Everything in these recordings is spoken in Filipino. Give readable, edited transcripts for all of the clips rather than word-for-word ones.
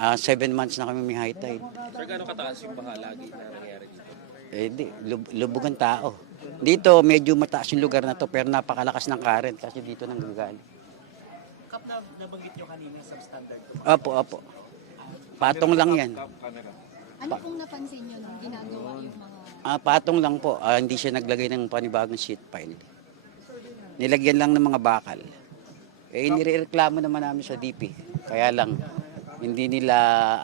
7 months na kami may high tide. Sir, gaano kataas yung baha lagi na nangyayari dito? Di, lubog ang tao. Dito, medyo mataas yung lugar na to, pero napakalakas ng current kasi dito nang gagaling. Kap na nabanggit nyo kanina substandard to. Opo. Patong lang yan. Ano pong napansin nyo nung ginagawa yung mga... Patong lang po. Hindi siya naglagay ng panibagong sheet pile. Nilagyan lang ng mga bakal. Nirereklamo naman namin sa DP. Kaya lang, hindi nila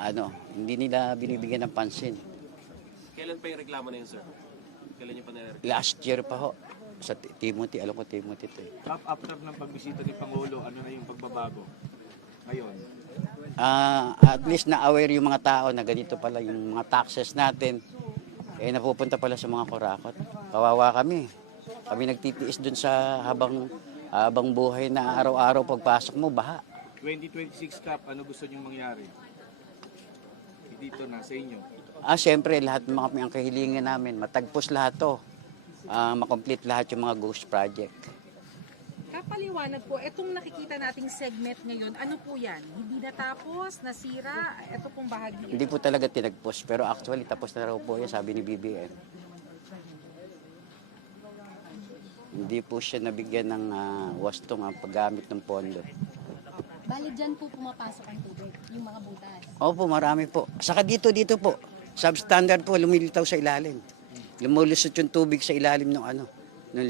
binibigyan ng pansin. Kailan pa yung reklamo na yun, sir? Kailan nyo pa nare-reklamo? Last year pa ho. Sa Timothy, alam ko Timothy to. After ng pagbisita ni Pangulo, ano na yung pagbabago ngayon? At least na-aware yung mga tao na ganito pala yung mga taxes natin. Napupunta pala sa mga kurakot. Kawawa kami. Kami nagtitiis dun sa habang buhay na araw-araw pagpasok mo, baha. 2026 Cup, ano gusto nyong mangyari? Dito na sa inyo. Siyempre, lahat ng mga ang kahilingan namin, matagpos lahat to. Makomplete lahat yung mga ghost project. Kapaliwanag po, itong nakikita nating segment ngayon, ano po yan? Hindi natapos, nasira, ito pong bahagi. Hindi po talaga tinagpos, pero actually tapos na raw po yan, sabi ni BBM. Hindi po siya nabigyan ng wastong ang paggamit ng pondo. Bali dyan po pumapasok ang tubig, yung mga butas. Opo, marami po. Saka dito po, substandard po, lumilitaw sa ilalim. Lumulusot yung tubig sa ilalim ng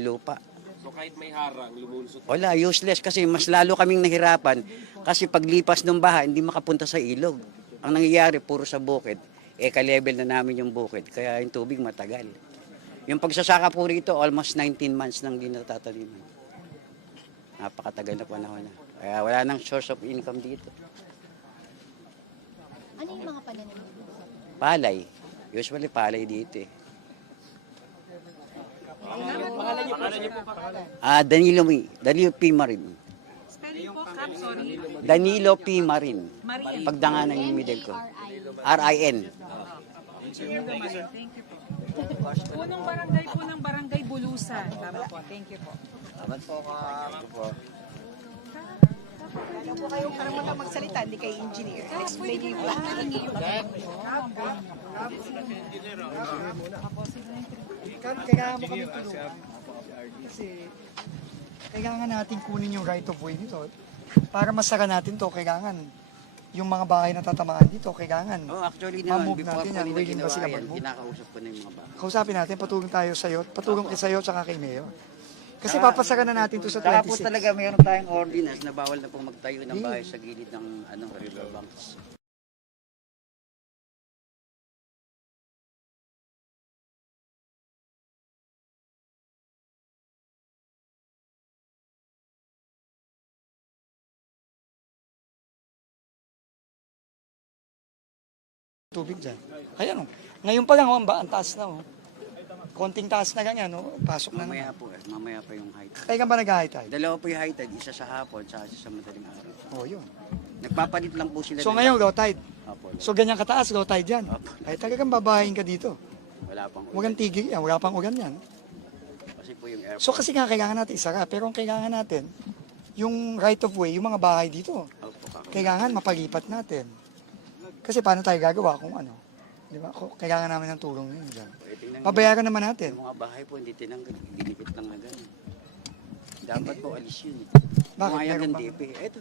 lupa. So kahit may harang, lumulusot. Wala, useless kasi mas lalo kaming nahirapan kasi paglipas ng baha, hindi makapunta sa ilog. Ang nangyayari, puro sa bukid. Ka-level na namin yung bukid, kaya yung tubig matagal. Yung pagsasaka po rito, almost 19 months nang di natataniman. Napakatagal na panahon na. Kaya wala nang source of income dito. Ano yung mga pananim? Palay. Usually palay dito eh. Pangalan niyo po Danilo P. Marin. Spelling po, Cap, sorry. Danilo P. Marin. Marin. Pagdanganan yung middle ko. MARI. RIN. Thank you po. Punong barangay po ng Barangay Bulusan. Tama po, thank you po. Ano po kayo para mo lang magsalita, hindi kayo engineer. Explain niyo po. Kailangan mo kami tulungan. Kasi kailangan natin kunin yung right of way nito. Para masara natin to, kailangan yung mga bahay na tatamaan dito, kailangan Actually naman, ma-move before natin po yan. nila Willing ba ginawa sila yan, mag-move? kinakausap ko na yung mga baka. Kausapin natin, patulong tayo sa'yo. Patulong kayo sa'yo tsaka kay Mayor. Kasi papasara na natin to sa Saka po 26. talaga mayroon tayong ordinance na bawal na pong magtayo ng bahay sa gilid ng riverbanks. Tubig dyan. Ayan o. Ngayon pa lang, ang taas na o. Konting taas na ganyan, no? Pasok na Mamaya naman. po mamaya pa yung high tide. Kaya ba nag-high tide? Dalawa po yung high tide, isa sa hapon, saka isa sa madaling araw. Oo, yun. Nagpapalit lang po sila. So ngayon, low tide. Opo, So ganyan kataas, low tide yan. Opo. Ay talagang babahin ka dito. Wala pang Huwag kang tigil yan, wala pang ugan yan. kasi po yung airport. So kasi nga kailangan natin isara, pero ang kailangan natin, yung right of way, yung mga bahay dito, Opo, kailangan mapalipat natin. Kasi paano tayo gagawa kung ano? Di ba? Kailangan namin ng tulong yun dyan. Pabayaran naman natin. Yung mga bahay po hindi tinanggal, dinikit lang na gano'n. Dapat po alis yun. Bakit? Pumayag Meron ng ba? DP. Eto.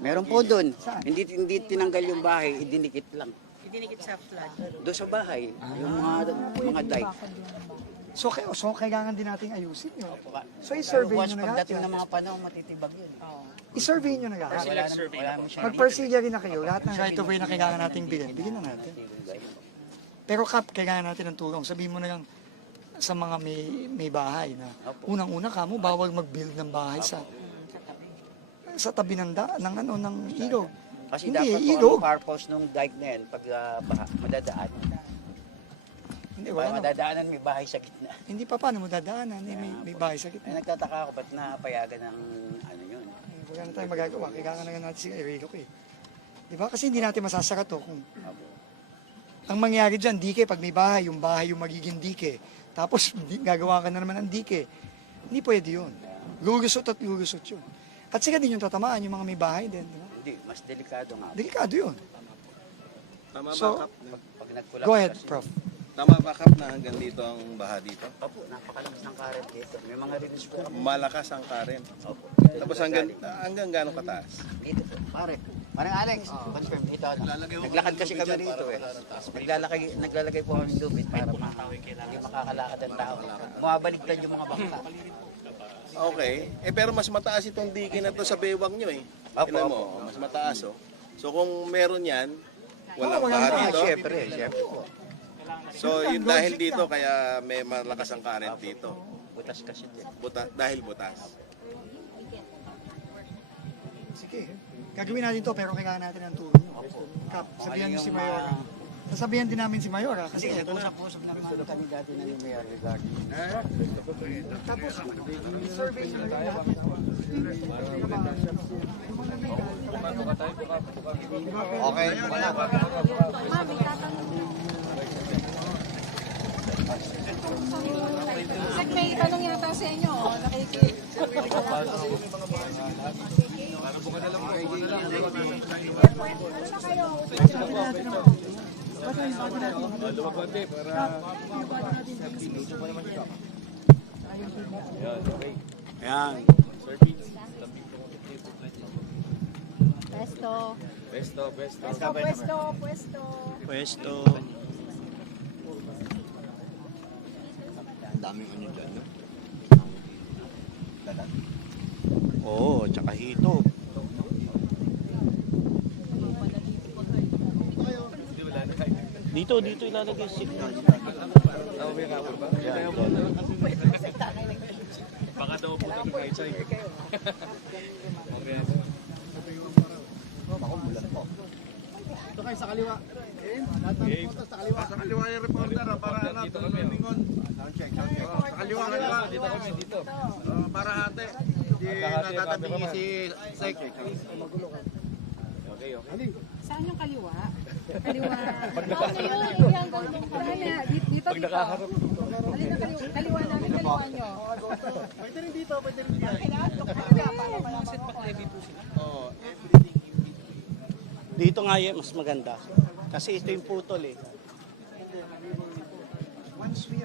Meron po doon. Hindi tinanggal yung bahay, idinikit lang. Dinikit sa flood. Doon sa bahay, yung mga dike. So kailangan din nating ayusin yun. So i-survey Once nyo na lahat pagdating yan. ng mga panahon, matitibag yun. I-survey nyo na lahat. Wala mo siya. Mag-persilya rin na kayo. Lahat ng right of way na kailangan nating bigyan, bigyan na natin. Pero Kap, kailangan natin ng tulong. Sabihin mo na lang sa mga may bahay na unang-una ka mo, bawal mag-build ng bahay sa tabi ng ilog. Kasi Hindi, dapat po ilog. ang purpose nung dike na yan, pag madadaan. Hindi, Pag wala na. madadaanan, may bahay sa gitna. Hindi pa paano mo dadaanan, may bahay sa Ay, gitna. nagtataka ako, ba't napayagan ng ano yun? Wala na tayong magagawa, kailangan na natin sila i-relocate. Di ba? Kasi hindi natin masasara to kung ang mangyari dyan, dike, pag may bahay yung magiging dike. Tapos gagawa ka na naman ng dike. Hindi pwede yun. Lulusot at lulusot yun. At sila din yung tatamaan, yung mga may bahay din. Di ba? Hindi, mas delikado nga. Delikado yun. Tama So, ba, Kap? Pag nagkulap go ahead, kasi- Prof. Tama ba, Kap, na hanggang dito ang baha dito? Opo, napakalakas ng current dito. May mga release po. Malakas ang current. Opo. Tapos hanggang gano'ng kataas? Dito po. Parang Alex, confirm dito. Naglakad kasi kami rito eh. Naglalagay po kami ng lubid para hindi makakalakad ang tao. Mababaligtad yung mga bangka. Okay. Pero mas mataas itong dike na to sa bewang nyo eh. Opo, Tingnan mo, mas mataas oh. So kung meron yan, walang baha dito. Siyempre. So yun dahil dito kaya may malakas ang current dito. Butas kasi din. Dahil butas. Sige. Gagawin natin to pero kailangan natin ng tulong nyo. Kap, sabihan niyo si Mayora. Sasabihan din namin si Mayora kasi ito na. Usap lang namin kami dati na yung mayor regarding. Tapos, survey nyo na rin natin. Okay, wala. Sek, may tanong yata sa inyo. Nakikita. Ayan. Pwesto. Oo, tsaka hito. Dito ilalagay yung signal. Baka daw po tayo kahit sa'yo. Sa kaliwa yung reporter para Dito kami. Sa kaliwa. Dito kami, dito. Para hati. Hindi natatabingi si Sek. Okay. Saan yung kaliwa? Kaliwa. Okay, yun. Yung ganun. Saan na? Dito. Alin na kaliwa namin, kaliwa nyo. Pwede rin dito. Dito nga yan, mas maganda. Kasi ito yung putol eh. Once we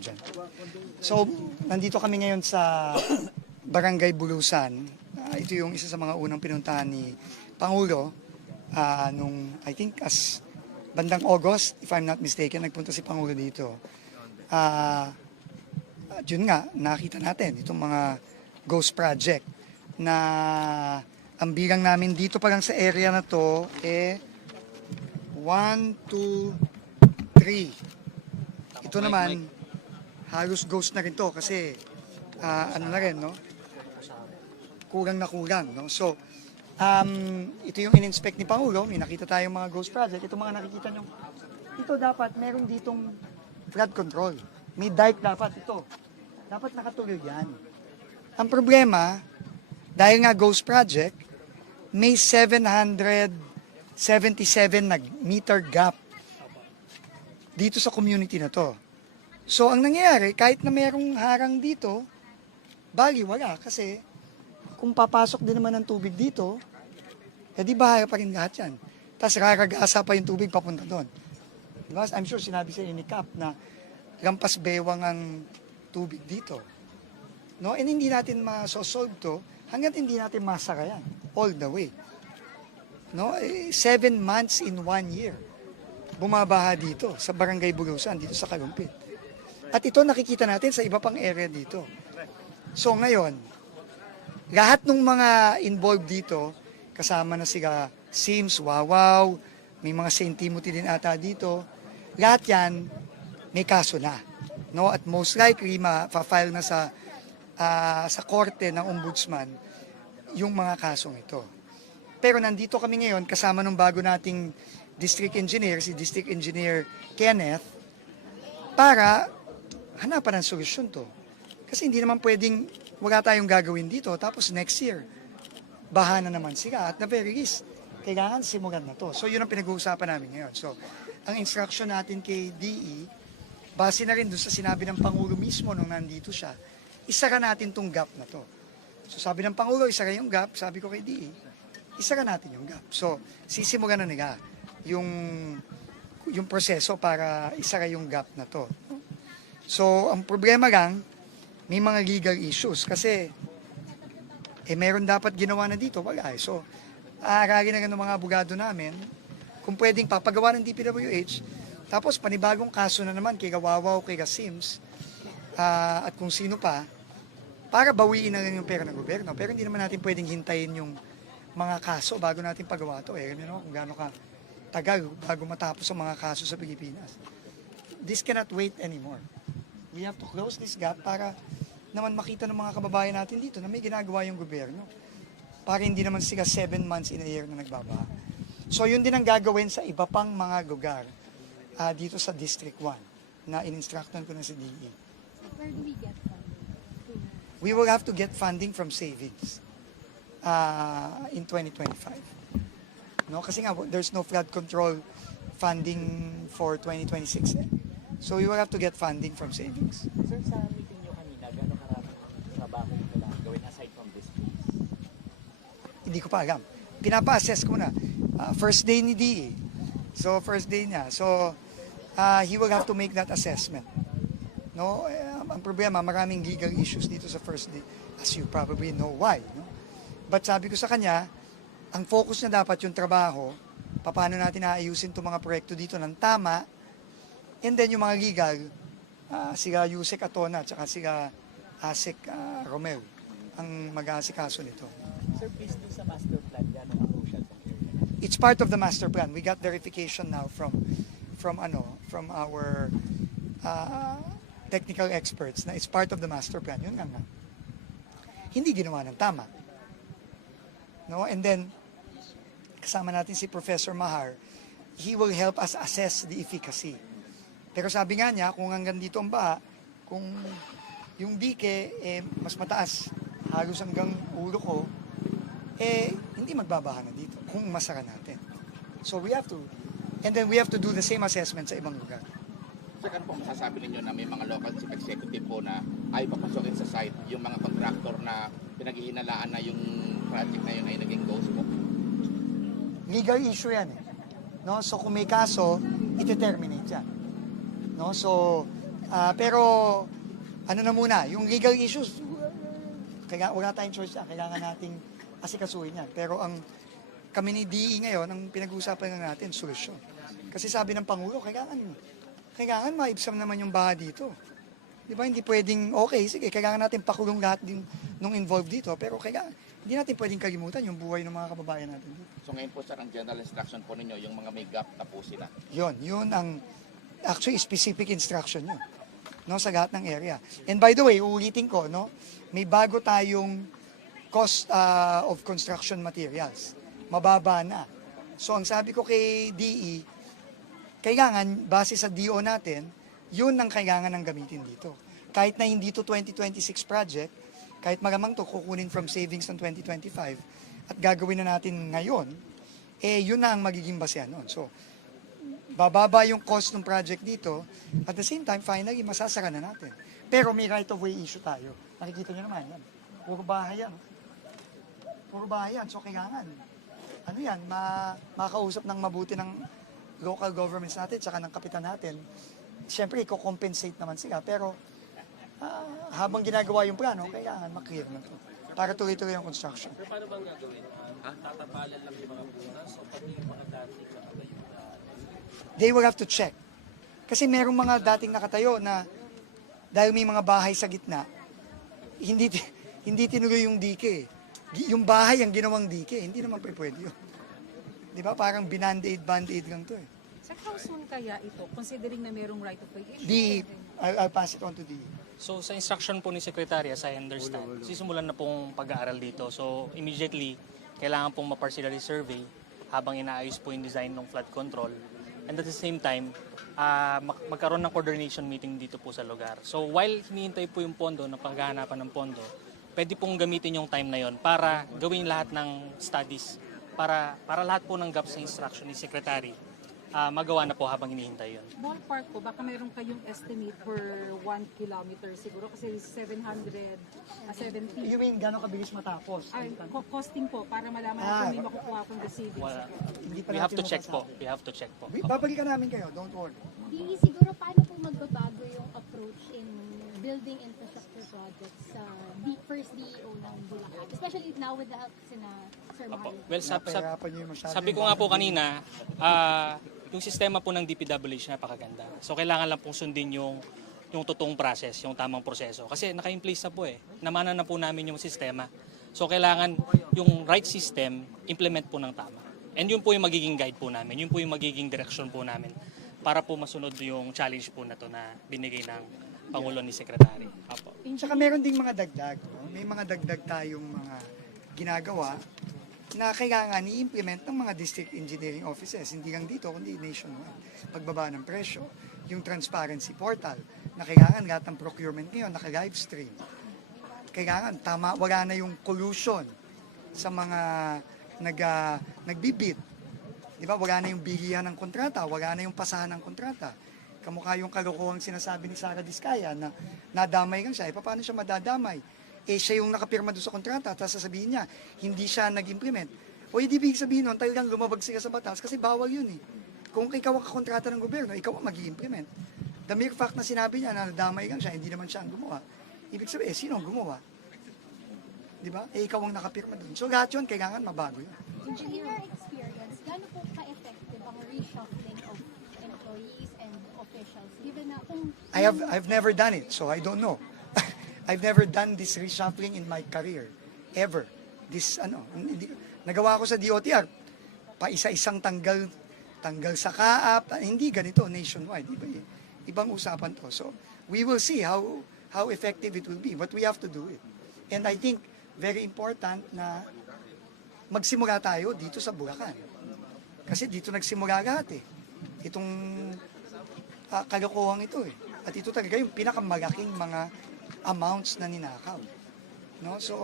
dyan. So, nandito kami ngayon sa Barangay Bulusan. Ito yung isa sa mga unang pinuntahan ni Pangulo nung, I think, bandang August, if I'm not mistaken, nagpunta si Pangulo dito. At yun nga, nakita natin itong mga ghost project na ang bilang namin dito pa lang sa area na to 1, 2, 3. Ito naman halos ghost na rin to kasi ano na rin, no? Kulang na kulang, no? So ito yung in-inspect ni Pangulo, may nakita tayong mga ghost project. Ito mga nakikita nyo, ito dapat meron ditong flood control. May dike dapat ito. Dapat nakatuloy yan. Ang problema, dahil nga ghost project, may 777 na meter gap dito sa community na to. So, ang nangyayari, kahit na mayroong harang dito, bali wala. Kasi, kung papasok din naman ng tubig dito, di bahaya pa rin lahat yan. Tapos raragasa pa yung tubig papunta doon. Diba? I'm sure sinabi sa ni Cap na lampas bewang ang tubig dito. No? And hindi natin ma-solve to hanggat hindi natin masara yan all the way. No? 7 months in 1 year bumabaha dito sa Barangay Bulusan, dito sa Kalumpit. At ito nakikita natin sa iba pang area dito. So ngayon, lahat ng mga involved dito, kasama na sila Sims, Wawaw, may mga St. Timothy din ata dito, lahat yan may kaso na. No? At most likely, ma-file na sa korte ng ombudsman yung mga kasong ito. Pero nandito kami ngayon kasama ng bago nating district engineer, si District Engineer Kenneth, para hanapan ng solusyon to. Kasi hindi naman pwedeng wala tayong gagawin dito, tapos next year, baha na naman sila. At the very least, kailangan simulan na to. So yun ang pinag-uusapan namin ngayon. So, ang instruction natin kay DE, base na rin doon sa sinabi ng Pangulo mismo nung nandito siya, isara natin tong gap na to. So sabi ng Pangulo, isara yung gap, sabi ko kay DE, isara natin yung gap. So sisimulan na nila yung proseso para isara yung gap na to. So ang problema lang, may mga legal issues kasi meron dapat ginawa na dito, wala. So aaralin na ng mga abogado namin kung pwedeng papagawa ng DPWH. Tapos panibagong kaso na naman kay Wawaw, kay Sims, at kung sino pa, para bawiin na lang yung pera ng gobyerno. Pero hindi naman natin pwedeng hintayin yung mga kaso bago natin pagawa ito. Alam niyo kung gaano ka tagal bago matapos ang mga kaso sa Pilipinas. This cannot wait anymore. We have to close this gap para naman makita ng mga kababayan natin dito na may ginagawa yung gobyerno. Para hindi naman sila 7 months in a year na nagbabaha. So yun din ang gagawin sa iba pang mga lugar dito sa District 1 na in-instructan ko na si DE. Where do we get from? We will have to get funding from savings in 2025. No? Kasi nga, there's no flood control funding for 2026. So we will have to get funding from savings. Sir, sa meeting nyo kanina, gano'ng karaming trabaho nyo kailangan gawin aside from this case? Hindi ko pa alam. Pinapa-assess ko na. First day ni DE. So, first day niya. So, he will have to make that assessment. No? Ang problema, maraming legal issues dito sa first day. As you probably know why. No? But sabi ko sa kanya, ang focus niya dapat yung trabaho, paano natin naayusin itong mga proyekto dito ng tama, and then yung mga legal, sila Yusek Atona at saka sila Asik Romel ang mag-aasikaso nito. Sir, please do sa master plan, gano'ng crucial po area? It's part of the master plan. We got verification now from our technical experts na it's part of the master plan. Yun nga. Hindi ginawa ng tama. No? And then, kasama natin si Professor Mahar, he will help us assess the efficacy. Pero sabi nga niya, kung hanggang dito ang baha, kung yung dike mas mataas, halos hanggang ulo ko, hindi magbabaha na dito kung masara natin. So we have to, and then we have to do the same assessment sa ibang lugar. Sir, ano po masasabi ninyo na may mga local chief executive po na ay papasokin sa site yung mga contractor na pinaghihinalaan na yung project na yun ay naging ghost po? Legal issue yan eh. No? So kung may kaso, ite-terminate yan. No? So Pero, ano na muna, yung legal issues, kaya wala tayong choice na, kailangan nating asikasuhin yan. Pero kami ni DE ngayon, ang pinag-uusapan na natin, solusyon. Kasi sabi ng Pangulo, kailangan maibsam naman yung baha dito. Di ba, hindi pwedeng, okay, sige, kailangan natin pakulong lahat din nung involved dito, pero hindi natin pwedeng kalimutan yung buhay ng mga kababayan natin dito. So ngayon po sir, ang general instruction po ninyo, yung mga may gap na po sila. Yun ang, actually, specific instruction yun. No, sa lahat ng area. And by the way, uulitin ko, no, may bago tayong cost of construction materials. Mababa na. So ang sabi ko kay DE, kailangan, base sa DO natin, yun ang kailangan ng gamitin dito. Kahit na hindi to 2026 project, kahit malamang to kukunin from savings ng 2025 at gagawin na natin ngayon, yun na ang magiging basehan nun. So, bababa yung cost ng project dito, at the same time, finally, masasara na natin. Pero may right-of-way issue tayo. Nakikita nyo naman yan. Puro bahay yan. Puro bahay yan. So, kailangan, makausap ng mabuti ng local governments natin, tsaka ng kapitan natin. Siyempre, i-compensate naman sila. Pero, habang ginagawa yung plano, kailangan maklear na to. Para tuloy-tuloy yung construction. Pero paano bang gagawin? Tatapalan lang yung mga butas o pati yung mga dati nakatayo na... They will have to check. Kasi merong mga dating nakatayo na dahil may mga bahay sa gitna, hindi tinuloy yung dike. Yung bahay ang ginawang dike, hindi naman pwede yun. Di ba? Parang band-aid lang to eh. Sir, how soon kaya ito, considering na merong right of way issue? I'll pass it on to DE. So sa instruction po ni Secretary, as I understand, sisimulan na pong pag-aaral dito. So immediately, kailangan pong ma-parcellary survey habang inaayos po yung design ng flood control. And at the same time, magkaroon ng coordination meeting dito po sa lugar. So while hinihintay po yung pondo, na paghahanapan ng pondo, pwede pong gamitin yung time na yon para gawin lahat ng studies, para lahat po ng gaps sa instruction ni Secretary, magawa na po habang hinihintay yun. Ballpark po, baka meron kayong estimate per 1 kilometer siguro kasi 770. You mean, gano'ng kabilis matapos? Ay, costing po para malaman kung may makukuha akong receiving. Hindi pa We have natin to check po. masasabi. We have to check po. Babalikan namin kayo, don't worry. Di siguro paano po magbabago yung approach in building infrastructure projects sa first DEO ng Bulacan? Especially now with the help sina Sir Opo. Mario. Well, Napahirapan niyo yung masyado sabi yung ko nga mga po kanina, yung sistema po ng DPWH napakaganda. So kailangan lang pong sundin yung totoong process, yung tamang proseso. Kasi naka-in place na po eh. Namana na po namin yung sistema. So kailangan yung right system, implement po ng tama. And yun po yung magiging guide po namin. Yun po yung magiging direction po namin para po masunod yung challenge po na to na binigay ng Pangulo ni Secretary. Apo. Tsaka meron ding mga dagdag. No? May mga dagdag tayong mga ginagawa na kailangan i-implement ng mga district engineering offices. Hindi lang dito, kundi nationwide. Pagbaba ng presyo, yung transparency portal, na kailangan lahat ng procurement ngayon naka-live stream. Kailangan, wala na yung collusion sa mga nagbibid. Di ba? Wala na yung bilihan ng kontrata, wala na yung pasahan ng kontrata. Kamukha yung kalokohang sinasabi ni Sara Diskaya na nadamay lang siya. Paano siya madadamay? Siya yung nakapirma doon sa kontrata, tapos sasabihin niya, hindi siya nag-implement. O hindi ibig sabihin nun, talagang lumabag sila sa batas kasi bawal yun eh. Kung ikaw ang kakontrata ng gobyerno, ikaw ang mag-i-implement. The mere fact na sinabi niya na nadamay lang siya, hindi naman siya ang gumawa. Ibig sabihin, sino ang gumawa? Di ba? Ikaw ang nakapirma doon. So lahat yun, kailangan mabago yun. In your experience, gaano po ka-effective ang reshuffling of employees and officials? Given na kung... I've never done it, so I don't know. I've never done this reshuffling in my career. Ever. Nagawa ko sa DOTR. Isa-isang tanggal sa kaap. Hindi ganito nationwide. Ibang usapan to. So, we will see how effective it will be. But we have to do it. And I think, very important na magsimula tayo dito sa Bulacan. Kasi dito nagsimula lahat eh. Itong kalokohan ito eh. At ito talaga yung pinakamalaking mga amounts na ninakaw. No? So,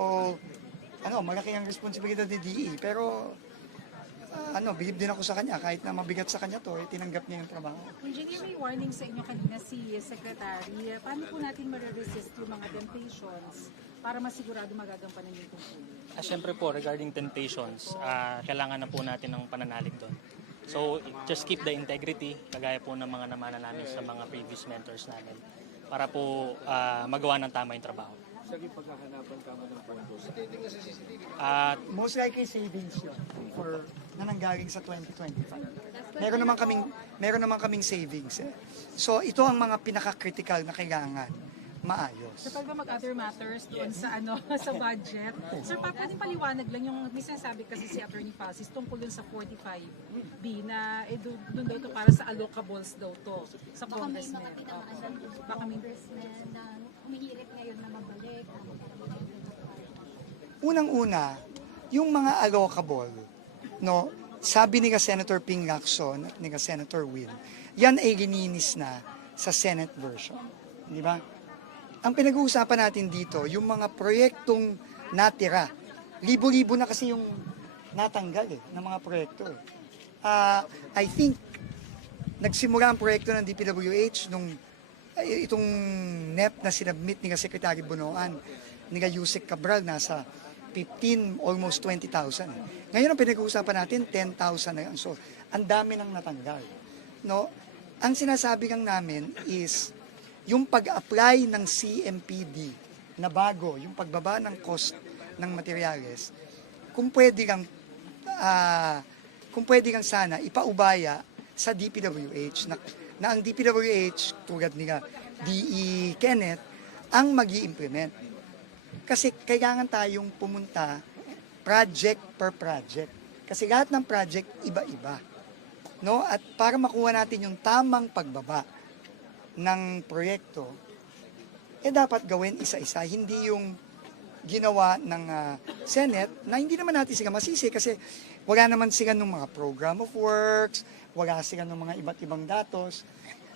malaki ang responsibilidad ni DE. Pero, believe din ako sa kanya. Kahit na mabigat sa kanya to, tinanggap niya yung trabaho. Engineer, may warning sa inyo kanina si Secretary. Paano po natin ma-resist yung mga temptations para masigurado magagampanan yung tungkulin? Siyempre po, regarding temptations, kailangan na po natin ng pananalig doon. So, just keep the integrity, kagaya po ng mga namana namin sa mga previous mentors namin. para po magawa ng tama yung trabaho. Sa pagkahanapan ka mo ng pondo sa At Most likely savings yun for na nanggaling sa 2025. Meron naman kaming savings eh. So ito ang mga pinaka-critical na kailangan maayos. Sa pag mag-other matters doon sa sa budget, sir, pwedeng paliwanag lang yung may sinasabi kasi si Attorney Falsis tungkol dun sa 45B na doon daw to para sa allocables daw to sa Baka may congressman. mga tinamaan ng Baka may congressman na humihirit ngayon na mabalik. Unang-una, yung mga allocable, no, sabi ni Senator Ping Lacson at ni Senator Will, yan ay gininis na sa Senate version. Di ba? Ang pinag-uusapan natin dito, yung mga proyektong natira, libo-libo na kasi yung natanggal ng mga proyekto. I think, nagsimula ang proyekto ng DPWH nung itong NEP na sinabmit ni Secretary Bunoan, ni Yusek Cabral, nasa 15, almost 20,000. Ngayon ang pinag-uusapan natin, 10,000 na yan. So, ang dami nang natanggal. No? Ang sinasabi lang namin is, yung pag-apply ng CMPD na bago, yung pagbaba ng cost ng materyales, kung pwede lang sana ipaubaya sa DPWH na ang DPWH, tulad nila DE Kenneth, ang mag-i-implement. Kasi kailangan tayong pumunta project per project. Kasi lahat ng project iba-iba. No? At para makuha natin yung tamang pagbaba ng proyekto, dapat gawin isa-isa. Hindi yung ginawa ng Senate na hindi naman natin sila masisi kasi wala naman sila ng mga program of works, wala sila ng mga iba't ibang datos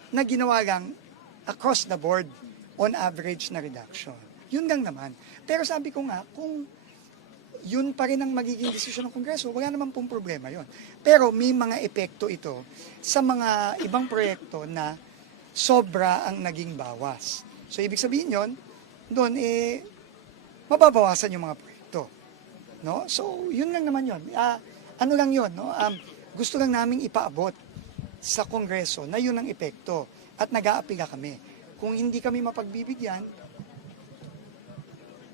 na ginawa lang across the board on average na reduction. Yun lang naman. Pero sabi ko nga, kung yun pa rin ang magiging desisyon ng Kongreso, wala naman pong problema yon. Pero may mga epekto ito sa mga ibang proyekto na sobra ang naging bawas. So, ibig sabihin yon, doon mababawasan yung mga proyekto. No? So, yun lang naman yon. Ano lang yon, no? Gusto lang naming ipaabot sa Kongreso na yun ang epekto at nag-aapila kami. Kung hindi kami mapagbibigyan,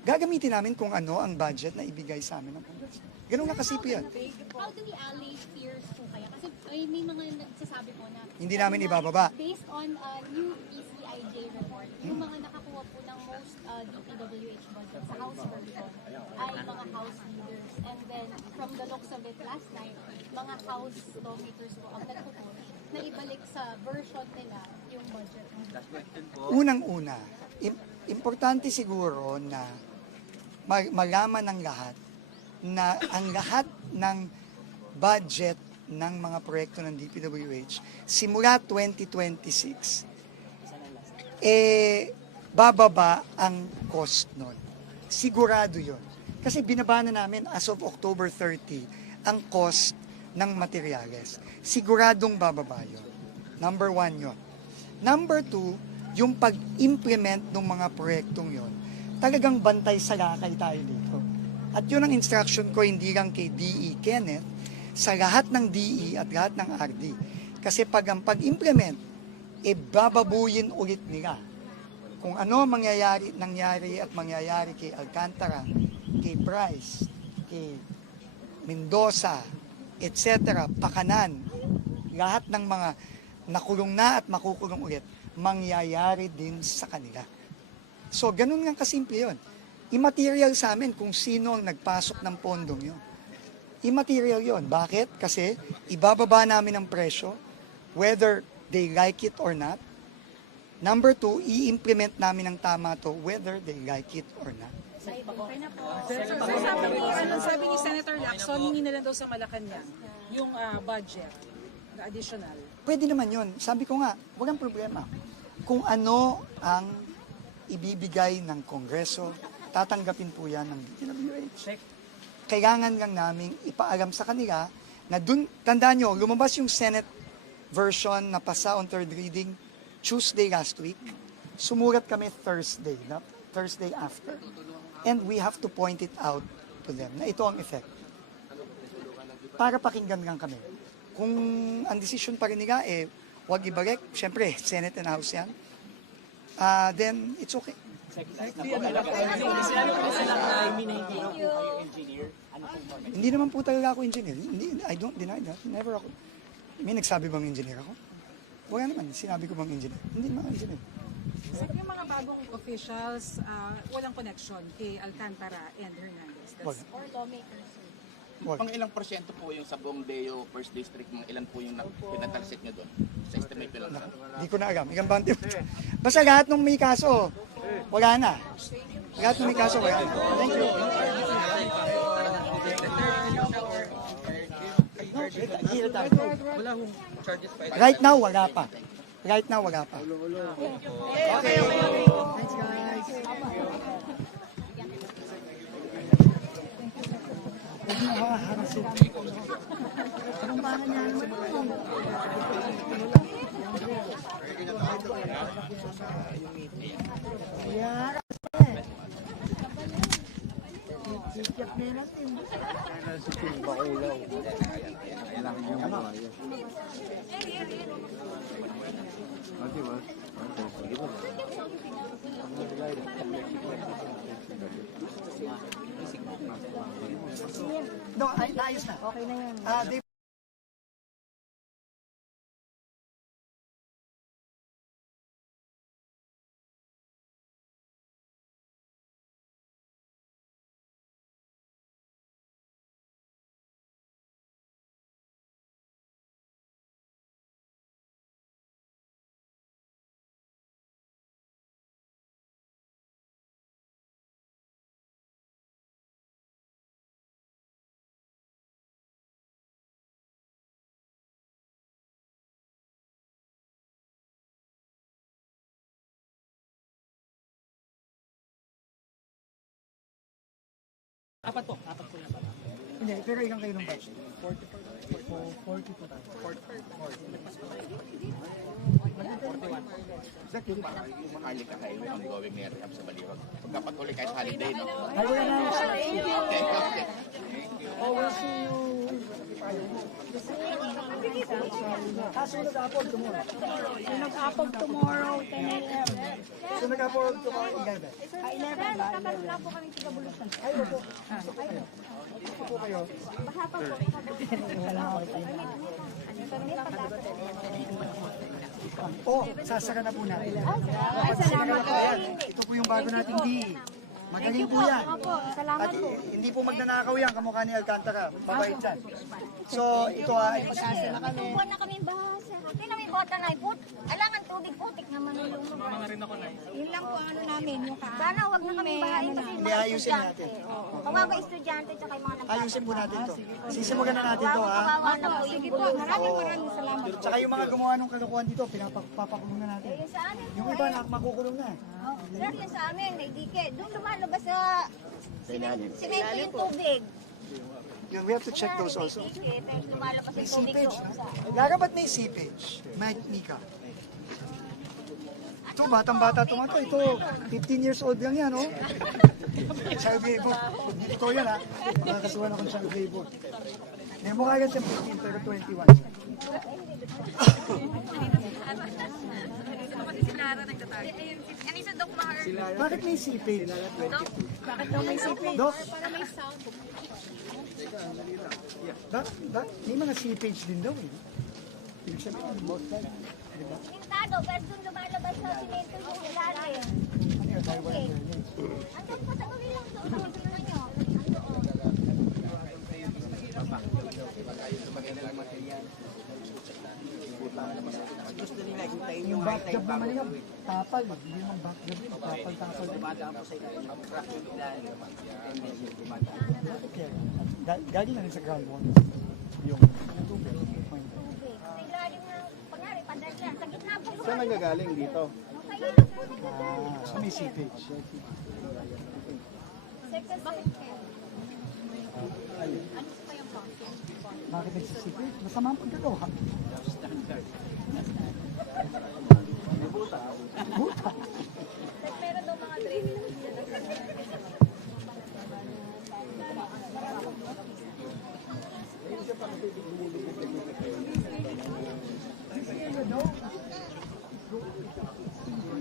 gagamitin namin kung ano ang budget na ibigay sa amin ng Kongreso. Ganun nga kasi po yan. How do we allay fears po kaya? Kasi may mga nagsasabi po na Hindi namin ibababa. based on new PCIJ report, yung mga nakakuha po ng most DPWH budget sa House version ay mga House leaders. And then, from the looks of it last night, mga House lawmakers po ang nagpupush na ibalik sa version nila yung budget. Unang-una, importante siguro na malaman ng lahat na ang lahat ng budget ng mga proyekto ng DPWH simula 2026 bababa ang cost nun. Sigurado yon. Kasi binaba na namin as of October 30 ang cost ng materyales. Siguradong bababa yun. Number 1 yun. Number 2, yung pag-implement ng mga proyektong yon, talagang bantay sa lakay tayo dito. At yun ang instruction ko hindi lang kay DE Kenneth, sa lahat ng DE at lahat ng RD. Kasi pag ang pag-implement, bababuyin ulit nila. Kung ano nangyari at mangyayari kay Alcantara, kay Bryce, kay Mendoza, etc., Pakanan, lahat ng mga nakulong na at makukulong ulit, mangyayari din sa kanila. So, ganun nga kasimple yun. Immaterial sa amin kung sino ang nagpasok ng pondong yun. Immaterial yun. Bakit? Kasi ibababa namin ang presyo, whether they like it or not. Number 2, i-implement namin ng tama to, whether they like it or not. Sabi ni Senator Lacson, hindi na lang daw sa Malacanang yung budget na additional. Pwede naman yun. Sabi ko nga, walang problema. Kung ano ang ibibigay ng Kongreso, tatanggapin po yan ng DPWH. Kailangan lang namin ipaalam sa kanila na dun, tandaan nyo, lumabas yung Senate version na pasa on third reading Tuesday last week. Sumurat kami Thursday after. And we have to point it out to them na ito ang effect. Para pakinggan lang kami. Kung ang decision pa rin nila, wag ibalik, syempre, Senate and House yan. then it's okay. Hindi naman po talaga ako engineer. Hindi, I don't deny that. Never ako. May nagsabi bang engineer ako? Wala naman. Sinabi ko bang engineer? Hindi naman engineer. Sir, yung mga bagong officials, walang connection kay Alcantara and Hernandez. Wala. Or lawmakers. Wala. Pang ilang porsyento po yung sa buong Deo First District, mga ilan po yung pinatalsik nyo doon? Sa estimate nyo lang. Hindi ko na alam. Ikambante. Basta lahat ng may kaso, wala na. Lahat ng may kaso, wala na. Thank you. Right now, wala pa. Right now, wala pa. Okay. Thanks, guys. Huwag mo haharasin. Anong bahan niya naman ito? Yeah. Sikap na natin. No, naayos na. Okay na yan. Apat po yan. Hindi, pero ilang kayo ng batch? 40 po tayo. 41. Yung Maharlika Highway ang going na rehab sa Baliwag. Pagkapatuloy kahit holiday, no? Ay, wala na. Okay. Oh, we'll see you. Sunod upload tomorrow. Nag-upload tomorrow, 10 a.m. Sunod upload tomorrow, 11. Nagkakaroon na po kami sa Bulusan. Ay, opo. Gusto po kayo. Bahapon po. Oh, sasara na po natin. Ay, salamat po. Ito po yung bago nating di. Magaling po yan. Salamat At po. hindi po magnanakaw yan, kamukha ni Alcantara. Mabait yan. So, ito ay Kuha na kami bahasa. Kaya namin bota na ipot. Alangan tubig putik naman yung lugar. Mga rin ako na Yun lang po ano namin. Yung sana wag na kami bahain kasi Hindi, mga ayusin estudyante. natin. Kung mga estudyante tsaka yung mga ayusin po natin to. Sisimulan na natin to, ha? Kawawa na po yung bulong. Maraming salamat. Tsaka yung mga gumawa ng kalokohan dito, pinapakulong na natin. Yung sa amin po Yung iba, makukulong na. Sir, yung sa amin, naidike. Doon lumalabas sa simento yung tubig. We have to check those also. Naidike, tapos lumalabas May yung tubig seepage, doon sa... Lara, ba't may seepage? Mika. Ito, batang-bata ito nga to. Ito, 15 years old lang yan, oh. Child labor. Ito yan, ha. Makakasuhan akong child labor. May mukha yan siya 15, pero 21. Bakit may seepage? Bakit daw may sipin? Dok? May mga seepage din daw, eh. Ibig sabihin, most time. Pintado, pero doon lumalabas sa simento yung ilalim. Ano yun, dahil wala na yun. Andun po sa gawin lang doon. Tingnan nyo. Yung backjob naman yan, tapal. Hindi yung backjob yun, tapal-tapal. Galing na rin sa ground water. Yung tubig. Sa ilalim ng, pagkari, pader yan. Sa gitna po. Saan nagagaling dito? Sa ilog po dito. So may seepage. Second bakit kayo? Ano pa yung fountain? Bakit nagsisipage? Masama ang pagkagawa. Buta. Meron daw mga drainage.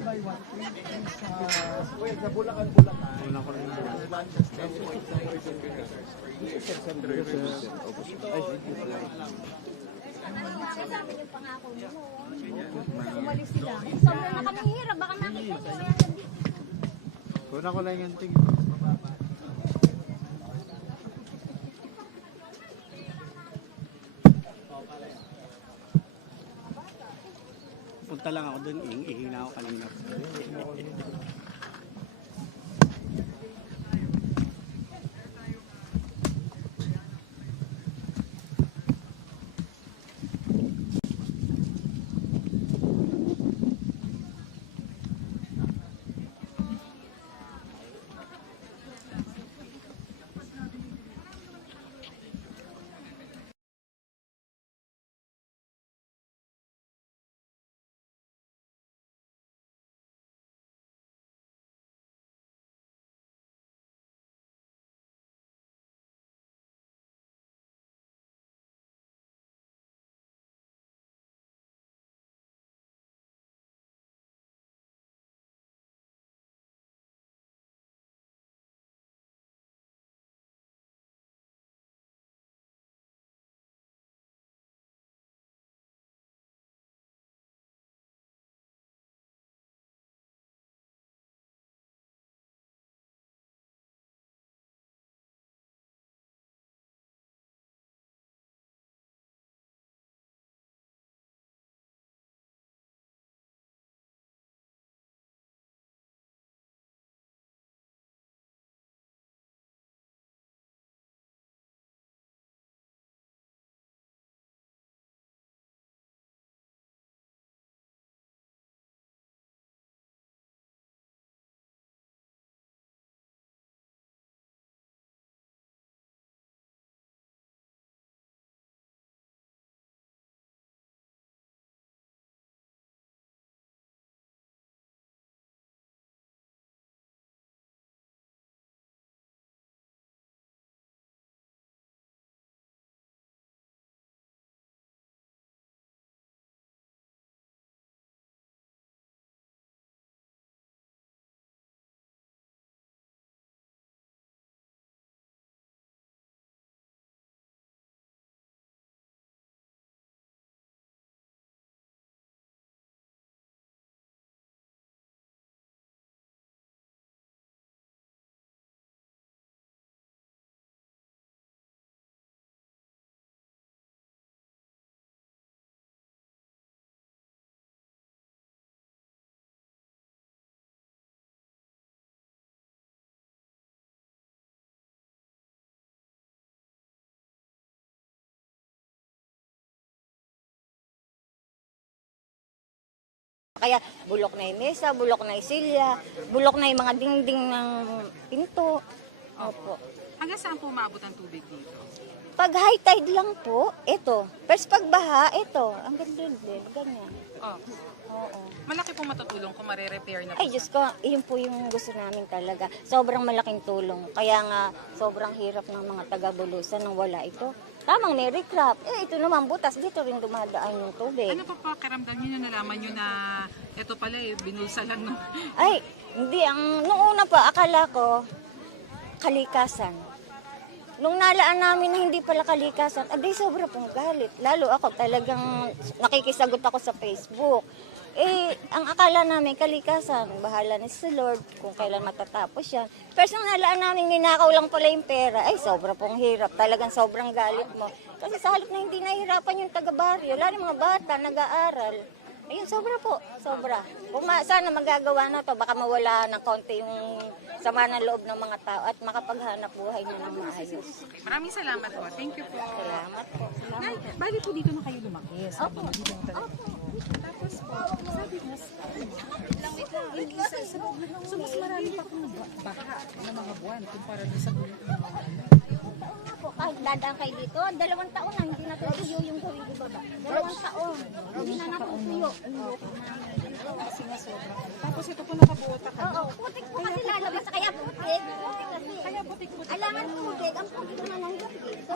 By what? Sabi yung pangako mo. Umalis sila. Sobrang na kami hirap. Baka nakita nyo yan. Kuna ko lang yung tingin. Punta lang ako dun, ihina ako kanina. Kaya bulok na yung mesa, bulok na yung silya, bulok na yung mga dingding ng pinto. Opo. Hanggang saan po umabot ang tubig dito? Pag high tide lang po, ito. First pag baha, ito. Ang ganda din, ganyan. Oh. Oo. Malaki pong matutulong kung mare-repair na po. Ay, Diyos ko, yun po yung gusto namin talaga. Sobrang malaking tulong. Kaya nga, sobrang hirap ng mga taga-Bulusan nang wala ito. Tamang Mary Crop. Ito naman butas. Dito rin dumadaan yung tubig. Ano pa pakiramdam niyo na nalaman niyo na ito pala binulsa lang no? Ay, hindi. Nung una pa, akala ko, kalikasan. Nung nalaan namin na hindi pala kalikasan, aday sobra pong galit. Lalo ako talagang nakikisagot ako sa Facebook. Ang akala namin kalikasan, bahala na si Lord kung kailan matatapos yan. Pero nung nalaan namin ninakaw lang pala yung pera, ay sobra pong hirap. Talagang sobrang galit mo. Kasi sa halip na hindi nahihirapan yung taga-baryo, lalo mga bata, nag-aaral. Ayun, sobra po, sobra. Kung sana magagawa na to, baka mawala ng konti yung sama ng loob ng mga tao at makapaghanap buhay na ng maayos. Okay, maraming salamat po. Thank you po. Salamat po. Nay, bali po dito na kayo lumaki. Opo. Tapos po, sabi mo, so mas marami pa kung baha ng mga buwan kumpara doon sa buwan. Kahit dadaan kayo dito, 2 taon na hindi natutuyo yung tubig ibaba. 2 taon. Hindi na natutuyo. Kasi nga sobra. Tapos ito po nakabuota ka. Oo, putik po kasi lalabas. Kaya putik. Kaya putik-putik. Alangan tubig. Ang putik naman ng gabi.